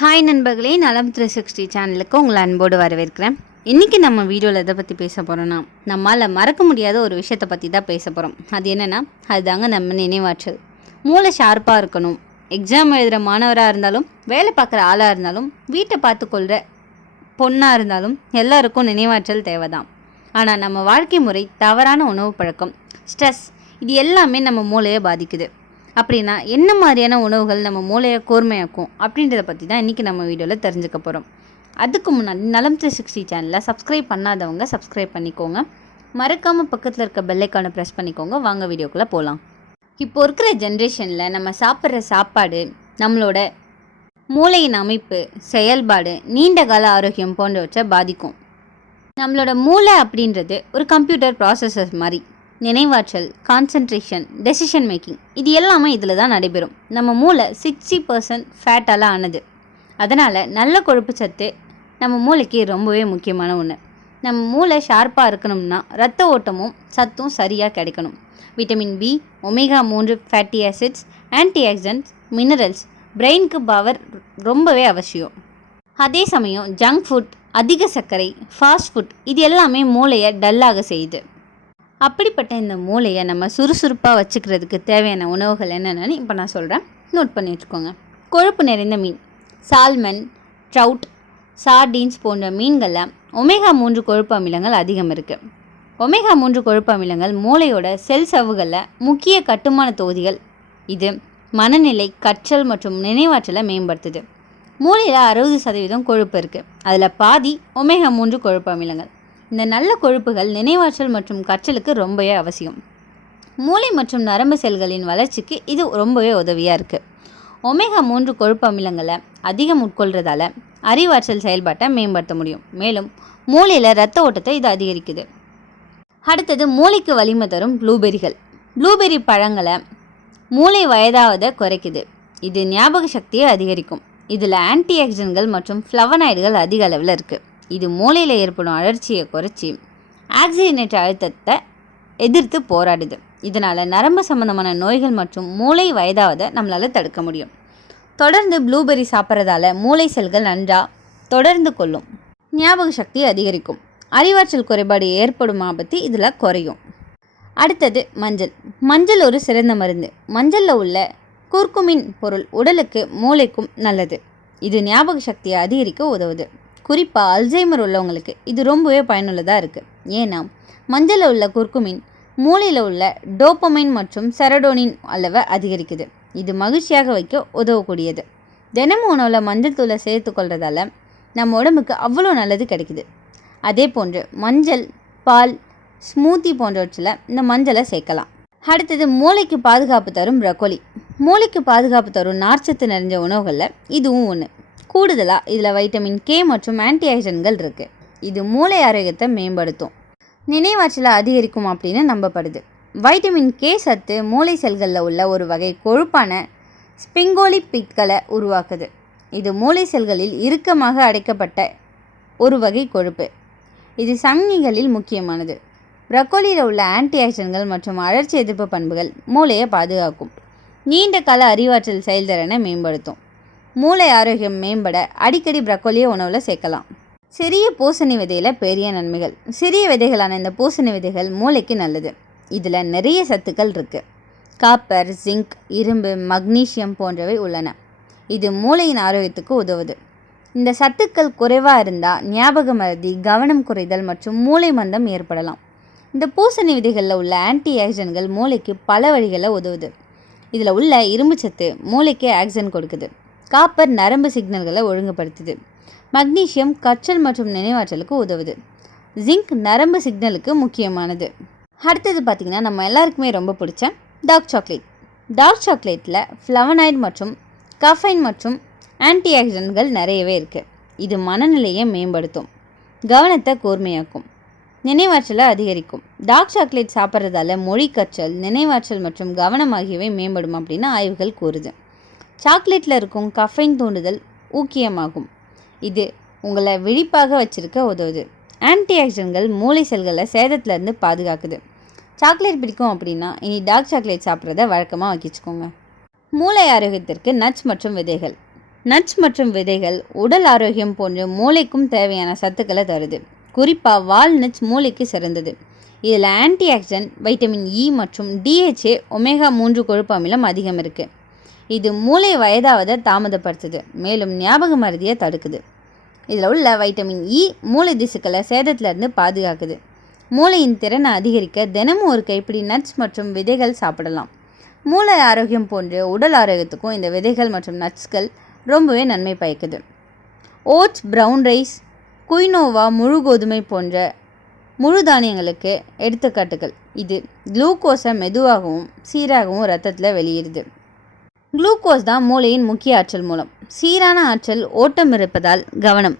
Hi நண்பர்களே, நலம் 360 சேனலுக்கு உங்களை அன்போடு வரவேற்கிறேன். இன்றைக்கி நம்ம வீடியோவில் எதை பற்றி பேச போகிறோன்னா, நம்மால் மறக்க முடியாத ஒரு விஷயத்தை பற்றி தான் பேச போகிறோம். அது என்னென்னா, அதுதாங்க நம்ம நினைவாற்றல். மூளை ஷார்ப்பாக இருக்கணும். எக்ஸாம் எழுதுகிற மாணவராக இருந்தாலும், வேலை பார்க்குற ஆளாக இருந்தாலும், வீட்டை பார்த்துக்கொள்கிற பொண்ணாக இருந்தாலும் எல்லாருக்கும் நினைவாற்றல் தேவை தான். ஆனால் நம்ம வாழ்க்கை முறை, தவறான உணவு பழக்கம், ஸ்ட்ரெஸ், இது எல்லாமே நம்ம மூளையை பாதிக்குது. அப்படின்னா என்ன மாதிரியான உணவுகள் நம்ம மூளையை கூர்மையாக்கும் அப்படின்றத பற்றி தான் இன்றைக்கி நம்ம வீடியோவில் தெரிஞ்சுக்க போகிறோம். அதுக்கு முன்னாடி நலம் 360 சேனலில் சப்ஸ்கிரைப் பண்ணாதவங்க சப்ஸ்கிரைப் பண்ணிக்கோங்க. மறக்காமல் பக்கத்தில் இருக்க பெல்லைக்கானை ப்ரெஸ் பண்ணிக்கோங்க. வாங்க வீடியோக்குள்ளே போகலாம். இப்போ இருக்கிற ஜென்ரேஷனில் நம்ம சாப்பிட்ற சாப்பாடு நம்மளோட மூளையின் அமைப்பு, செயல்பாடு, நீண்ட கால ஆரோக்கியம் போன்றவற்றை பாதிக்கும். நம்மளோட மூளை அப்படின்றது ஒரு கம்ப்யூட்டர் ப்ராசஸர் மாதிரி. நினைவாற்றல், கான்சன்ட்ரேஷன், டெசிஷன் மேக்கிங், இது எல்லாமே இதில் தான் நடைபெறும். நம்ம மூளை 60% ஃபேட்டால் ஆனது. அதனால் நல்ல கொழுப்பு சத்து நம்ம மூளைக்கு ரொம்பவே முக்கியமான ஒன்று. நம்ம மூளை ஷார்ப்பாக இருக்கணும்னா ரத்த ஓட்டமும் சத்தும் சரியாக கிடைக்கணும். Vitamin B, omega 3 fatty acids, antioxidants, minerals பிரெயினுக்கு பவர் ரொம்பவே அவசியம். அதே சமயம் ஜங்க் ஃபுட், அதிக சர்க்கரை, ஃபாஸ்ட் ஃபுட், இது எல்லாமே மூளையை டல்லாக செய்யுது. அப்படிப்பட்ட இந்த மூளையை நம்ம சுறுசுறுப்பாக வச்சுக்கிறதுக்கு தேவையான உணவுகள் என்னென்னு இப்போ நான் சொல்கிறேன், நோட் பண்ணி வச்சுக்கோங்க. கொழுப்பு நிறைந்த மீன், சால்மன், ட்ரவுட், சார்டீன்ஸ் போன்ற மீன்களில் ஒமேகா 3 கொழுப்பு அமிலங்கள் அதிகம் இருக்குது. ஒமேகா 3 கொழுப்பு அமிலங்கள் மூளையோட செல் சவ்வுகளில் முக்கிய கட்டுமான தொகுதிகள். இது மனநிலை, கற்றல் மற்றும் நினைவாற்றலை மேம்படுத்துது. மூளையில் 60% கொழுப்பு இருக்குது. அதில் பாதி ஒமேகா 3 கொழுப்பு அமிலங்கள். இந்த நல்ல கொழுப்புகள் நினைவாற்றல் மற்றும் கற்றலுக்கு ரொம்பவே அவசியம். மூளை மற்றும் நரம்பு செல்களின் வளர்ச்சிக்கு இது ரொம்பவே உதவியாக இருக்குது. ஒமேகா 3 கொழுப்பு அமிலங்களை அதிகம் உட்கொள்கிறதால அறிவாற்றல் செயல்பாட்டை மேம்படுத்த முடியும். மேலும் மூளையில் இரத்த ஓட்டத்தை இது அதிகரிக்குது. அடுத்தது மூளைக்கு வலிமை தரும் ப்ளூபெரிகள். ப்ளூபெரி பழங்களை மூளை வயதாவதை குறைக்குது. இது ஞாபக சக்தியை அதிகரிக்கும். இதில் ஆன்டி ஆக்சிடென்ட்கள் மற்றும் ஃப்ளவனாய்டுகள் அதிக அளவில் இருக்குது. இது மூளையில் ஏற்படும் அழற்சியை குறைச்சி ஆக்சிஜனேற்ற அழுத்தத்தை எதிர்த்து போராடுது. இதனால் நரம்பு சம்பந்தமான நோய்கள் மற்றும் மூளை வயதாவதை நம்மளால் தடுக்க முடியும். தொடர்ந்து ப்ளூபெரி சாப்பிட்றதால மூளை செல்கள் நன்றாக தொடர்ந்து கொள்ளும். ஞாபக சக்தி அதிகரிக்கும். அறிவாற்றல் குறைபாடு ஏற்படும் ஆபத்து இதில் குறையும். அடுத்தது மஞ்சள். மஞ்சள் ஒரு சிறந்த மருந்து. மஞ்சளில் உள்ள குர்குமின் பொருள் உடலுக்கு மூளைக்கும் நல்லது. இது ஞாபக சக்தியை அதிகரிக்க உதவுது. குறிப்பாக அல்சைமர் உள்ளவங்களுக்கு இது ரொம்பவே பயனுள்ளதாக இருக்குது. ஏன்னா மஞ்சளில் உள்ள குர்குமின் மூளையில் உள்ள டோப்பமைன் மற்றும் செரடோனின் அளவை அதிகரிக்குது. இது மகிழ்ச்சியாக வைக்க உதவக்கூடியது. தினமும் உணவில் மஞ்சள் தூளை சேர்த்து கொள்றதால நம்ம உடம்புக்கு அவ்வளோ நல்லது கிடைக்குது. அதே போன்று மஞ்சள், பால், ஸ்மூத்தி போன்றவற்றில் இந்த மஞ்சளை சேர்க்கலாம். அடுத்தது மூளைக்கு பாதுகாப்பு தரும் ப்ரக்கோலி. மூளைக்கு பாதுகாப்பு தரும் நார்ச்சத்து நிறைஞ்ச உணவுகளில் இதுவும் ஒன்று. கூடுதலாக இதில் வைட்டமின் கே மற்றும் ஆன்டி ஆக்சிடென்ட்கள் இருக்குது. இது மூளை ஆரோக்கியத்தை மேம்படுத்தும், நினைவாற்றலை அதிகரிக்கும் அப்படின்னு நம்பப்படுது. வைட்டமின் கே சத்து மூளை செல்களில் உள்ள ஒரு வகை கொழுப்பான ஸ்பிங்கோலிபிட்களை உருவாக்குது. இது மூளை செல்களில் இறுக்கமாக அடைக்கப்பட்ட ஒரு வகை கொழுப்பு. இது சங்கிகளில் முக்கியமானது. ப்ரக்கோலியில் உள்ள ஆன்டி ஆக்சிடென்ட்கள் மற்றும் அழற்சி எதிர்ப்பு பண்புகள் மூளையை பாதுகாக்கும். நீண்ட கால அறிவாற்றல் செயல்திறனை மேம்படுத்தும். மூளை ஆரோக்கியம் மேம்பட அடிக்கடி ப்ரக்கோலியை உணவில் சேர்க்கலாம். சிறிய பூசணி விதையில் பெரிய நன்மைகள். சிறிய விதைகளான இந்த பூசணி விதைகள் மூளைக்கு நல்லது. இதில் நிறைய சத்துக்கள் இருக்குது. காப்பர், ஜிங்க், இரும்பு, மக்னீசியம் போன்றவை உள்ளன. இது மூளையின் ஆரோக்கியத்துக்கு உதவுது. இந்த சத்துக்கள் குறைவாக இருந்தால் ஞாபக மறதி, கவனம் குறைதல் மற்றும் மூளை மந்தம் ஏற்படலாம். இந்த பூசணி விதைகளில் உள்ள ஆன்டி ஆக்சிடென்ட்கள் மூளைக்கு பல வழிகளில் உதவுது. இதில் உள்ள இரும்பு சத்து மூளைக்கு ஆக்சிஜன் கொடுக்குது. காப்பர் நரம்பு சிக்னல்களை ஒழுங்குபடுத்துது. மக்னீசியம் கற்றல் மற்றும் நினைவாற்றலுக்கு உதவுது. ஜிங்க் நரம்பு சிக்னலுக்கு முக்கியமானது. அடுத்தது பார்த்திங்கன்னா, நம்ம எல்லாருக்குமே ரொம்ப பிடிச்ச டார்க் சாக்லேட். டார்க் சாக்லேட்டில் ஃப்ளவனாய்டு மற்றும் கஃபைன் மற்றும் ஆன்டி ஆக்சிடென்ட்கள் நிறையவே இருக்குது. இது மனநிலையை மேம்படுத்தும், கவனத்தை கூர்மையாக்கும், நினைவாற்றலை அதிகரிக்கும். டார்க் சாக்லேட் சாப்பிட்றதால மொழி கற்றல், நினைவாற்றல் மற்றும் கவனம் ஆகியவை மேம்படும் அப்படின்னு ஆய்வுகள் கூறுது. சாக்லேட்டில் இருக்கும் கஃபைன் தூண்டுதல் ஊக்கியமாகும். இது உங்களை விழிப்பாக வச்சிருக்க உதவுது. ஆன்டி ஆக்சிடென்ட்கள் மூளை செல்களை சேதத்திலேருந்து பாதுகாக்குது. சாக்லேட் பிடிக்கும் அப்படின்னா இனி டார்க் சாக்லேட் சாப்பிட்றத வழக்கமாக வச்சுக்கோங்க. மூளை ஆரோக்கியத்திற்கு நட்ஸ் மற்றும் விதைகள். நட்ஸ் மற்றும் விதைகள் உடல் ஆரோக்கியம் போன்று மூளைக்கும் தேவையான சத்துக்களை தருது. குறிப்பாக வால்நட்ஸ் மூளைக்கு சிறந்தது. இதில் ஆன்டி ஆக்சிடென்ட், வைட்டமின் இ மற்றும் DHA, ஒமேகா-3 கொழுப்பு அமிலம் அதிகம் இருக்குது. இது மூளை வயதாவதை தாமதப்படுத்துது, மேலும் ஞாபக மறதியை தடுக்குது. இதில் உள்ள வைட்டமின் இ மூளை திசுக்களை சேதத்திலிருந்து பாதுகாக்குது. மூளையின் திறனை அதிகரிக்க தினமும் ஒரு கைப்பிடி நட்ஸ் மற்றும் விதைகள் சாப்பிடலாம். மூளை ஆரோக்கியம் போன்று உடல் ஆரோக்கியத்துக்கும் இந்த விதைகள் மற்றும் நட்ஸ்கள் ரொம்பவே நன்மை பயக்குது. ஓட்ஸ், ப்ரௌன் ரைஸ், குயினோவா, முழு கோதுமை போன்ற முழு தானியங்களுக்கு எடுத்துக்காட்டுகள். இது குளுக்கோஸை மெதுவாகவும் சீராகவும் இரத்தத்தில் வெளியிடுது. குளுக்கோஸ் தான் மூளையின் முக்கிய ஆற்றல் மூலம். சீரான ஆற்றல் ஓட்டம் இருப்பதால் கவனம்,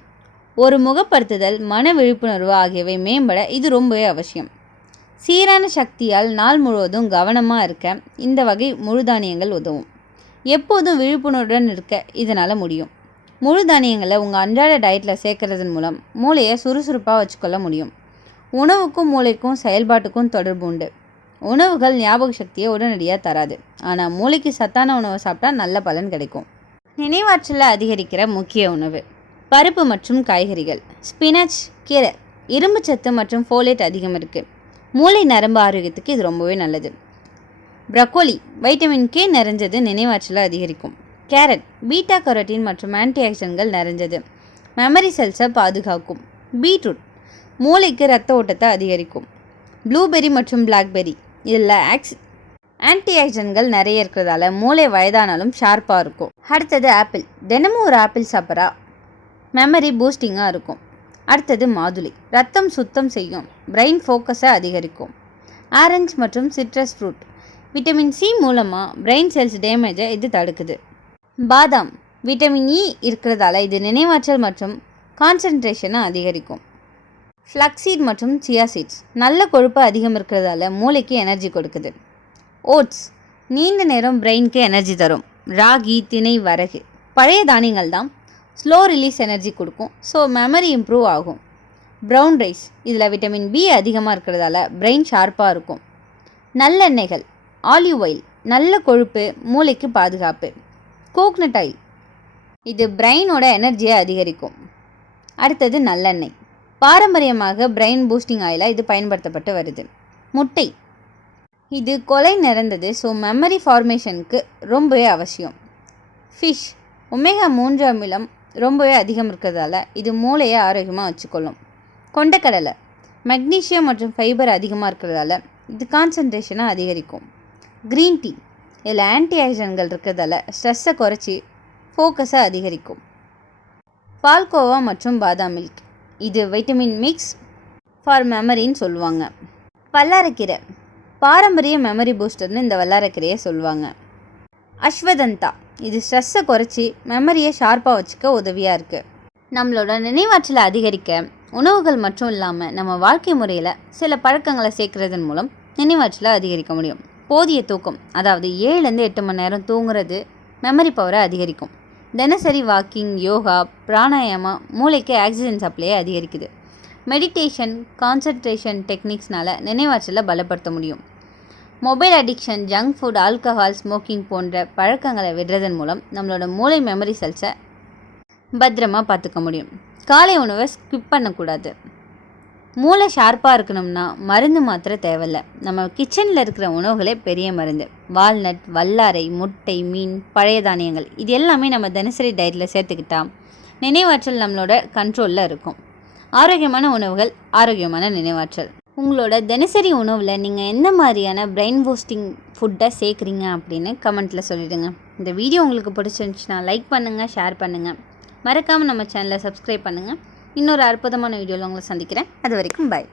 ஒரு முகப்படுத்துதல், மன விழிப்புணர்வு ஆகியவை மேம்பட இது ரொம்பவே அவசியம். சீரான சக்தியால் நாள் முழுவதும் கவனமாக இருக்க இந்த வகை முழு தானியங்கள் உதவும். எப்போதும் விழிப்புணர்வுடன் இருக்க இதனால் முடியும். முழு தானியங்களை உங்கள் அன்றாட டயட்டில் சேர்க்கறதன் மூலம் மூளையை சுறுசுறுப்பாக வச்சுக்கொள்ள முடியும். உணவுக்கும் மூளைக்கும் செயல்பாட்டுக்கும் தொடர்பு உண்டு. உணவுகள் ஞாபக சக்தியை உடனடியாக தராது, ஆனால் மூளைக்கு சத்தான உணவை சாப்பிட்டா நல்ல பலன் கிடைக்கும். நினைவாற்றலை அதிகரிக்கிற முக்கிய உணவு பருப்பு மற்றும் காய்கறிகள். ஸ்பினச், கீரை, இரும்பு சத்து மற்றும் ஃபோலேட் அதிகம் இருக்குது. மூளை நரம்பு ஆரோக்கியத்துக்கு இது ரொம்பவே நல்லது. ப்ரக்கோலி வைட்டமின் K நிறைஞ்சது, நினைவாற்றலை அதிகரிக்கும். கேரட் பீட்டா கரோட்டின் மற்றும் ஆன்டி ஆக்சிடென்ட்கள் நிறைஞ்சது, மெமரி செல்ஸை பாதுகாக்கும். பீட்ரூட் மூளைக்கு இரத்த ஓட்டத்தை அதிகரிக்கும். ப்ளூபெர்ரி மற்றும் பிளாக்பெர்ரி இதில் ஆன்டி ஆக்சிடென்ட்கள் நிறைய இருக்கிறதால மூளை வயதானாலும் ஷார்ப்பாக இருக்கும். அடுத்தது ஆப்பிள். தினமும் ஒரு ஆப்பிள் சாப்பிட்றா மெமரி பூஸ்டிங்காக இருக்கும். அடுத்தது மாதுளை, ரத்தம் சுத்தம் செய்யும், பிரெயின் ஃபோக்கஸை அதிகரிக்கும். ஆரஞ்சு மற்றும் சிட்ரஸ் ஃப்ரூட் விட்டமின் C மூலமாக பிரெயின் செல்ஸ் டேமேஜை இது தடுக்குது. பாதாம் விட்டமின் E இருக்கிறதால இது நினைவாற்றல் மற்றும் கான்சன்ட்ரேஷனை அதிகரிக்கும். ஃப்ளக்ஸீட் மற்றும் சியா சீட்ஸ் நல்ல கொழுப்பு அதிகம் இருக்கிறதால மூளைக்கு எனர்ஜி கொடுக்குது. ஓட்ஸ் நீண்ட நேரம் பிரெயினுக்கு எனர்ஜி தரும். ராகி, திணை, வரகு பழைய தானியங்கள் தான், ஸ்லோ ரிலீஸ் எனர்ஜி கொடுக்கும், ஸோ மெமரி இம்ப்ரூவ் ஆகும். ப்ரௌன் ரைஸ் இதில் விட்டமின் B அதிகமாக இருக்கிறதால பிரெயின் ஷார்ப்பாக இருக்கும். நல்லெண்ணெய்கள், ஆலிவ் ஆயில் நல்ல கொழுப்பு, மூளைக்கு பாதுகாப்பு. கோக்னட் ஆயில் இது பிரெயினோட எனர்ஜியை அதிகரிக்கும். அடுத்தது நல்லெண்ணெய், பாரம்பரியமாக பிரெயின் பூஸ்டிங் ஆயிலாக இது பயன்படுத்தப்பட்டு வருது. முட்டை இது கொலை நிறைந்தது, ஸோ மெமரி ஃபார்மேஷனுக்கு ரொம்பவே அவசியம். ஃபிஷ் ஒமேகா-3 அமிலம் ரொம்பவே அதிகம் இருக்கிறதால இது மூளையை ஆரோக்கியமாக வச்சுக்கொள்ளும். கொண்டக்கடலை மெக்னீஷியம் மற்றும் ஃபைபர் அதிகமாக இருக்கிறதால இது கான்சன்ட்ரேஷனை அதிகரிக்கும். க்ரீன் டீ இதில் ஆன்டி ஆக்சிடென்ட்கள் இருக்கிறதால ஸ்ட்ரெஸ்ஸை குறைச்சி ஃபோக்கஸை அதிகரிக்கும். பால்கோவா மற்றும் பாதாம் மில்க் இது வைட்டமின் மிக்ஸ் ஃபார் மெமரின்னு சொல்லுவாங்க. வல்லாரக்கீரை பாரம்பரிய மெமரி பூஸ்டர்னு இந்த வல்லாரக்கீரையை சொல்லுவாங்க. அஸ்வதந்தா இது ஸ்ட்ரெஸ்ஸை குறைச்சி மெமரியை ஷார்ப்பாக வச்சுக்க உதவியாக இருக்குது. நம்மளோட நினைவாற்றலை அதிகரிக்க உணவுகள் மட்டும் இல்லாமல் நம்ம வாழ்க்கை முறையில் சில பழக்கங்களை சேர்க்கறதன் மூலம் நினைவாற்றலை அதிகரிக்க முடியும். போதிய தூக்கம், அதாவது 7-8 மணி நேரம் தூங்குறது மெமரி பவரை அதிகரிக்கும். தினசரி வாக்கிங், யோகா, பிராணாயாமா மூளைக்கு ஆக்சிஜன் சப்ளையை அதிகரிக்குது. மெடிடேஷன், கான்சன்ட்ரேஷன் டெக்னிக்ஸ்னால் நினைவாற்றலை பலப்படுத்த முடியும். Mobile addiction, junk food, alcohol, smoking போன்ற பழக்கங்களை விடுறதன் மூலம் நம்மளோட மூளை மெமரி செல்ஸை பத்திரமாக பார்த்துக்க முடியும். காலை உணவை ஸ்கிப் பண்ணக்கூடாது. மூளை ஷார்ப்பாக இருக்கணும்னா மருந்து மாத்திரை தேவையில்லை. நம்ம கிச்சனில் இருக்கிற உணவுகளே பெரிய மருந்து. வால்நட், வல்லாரை, முட்டை, மீன், பழைய தானியங்கள் இது எல்லாமே நம்ம தினசரி டயட்டில் சேர்த்துக்கிட்டா நினைவாற்றல் நம்மளோட கண்ட்ரோலில் இருக்கும். ஆரோக்கியமான உணவுகள், ஆரோக்கியமான நினைவாற்றல். உங்களோட தினசரி உணவில் நீங்கள் எந்த மாதிரியான பிரெயின் பூஸ்டிங் ஃபுட்டை சேர்க்குறீங்க அப்படின்னு கமெண்ட்டில் சொல்லிவிடுங்க. இந்த வீடியோ உங்களுக்கு பிடிச்சிருந்துச்சுன்னா லைக் பண்ணுங்கள், ஷேர் பண்ணுங்கள். மறக்காமல் நம்ம சேனலை சப்ஸ்கிரைப் பண்ணுங்கள். இன்னொரு அற்புதமான வீடியோவில் உங்களை சந்திக்கிறேன். அது வரைக்கும் பாய்.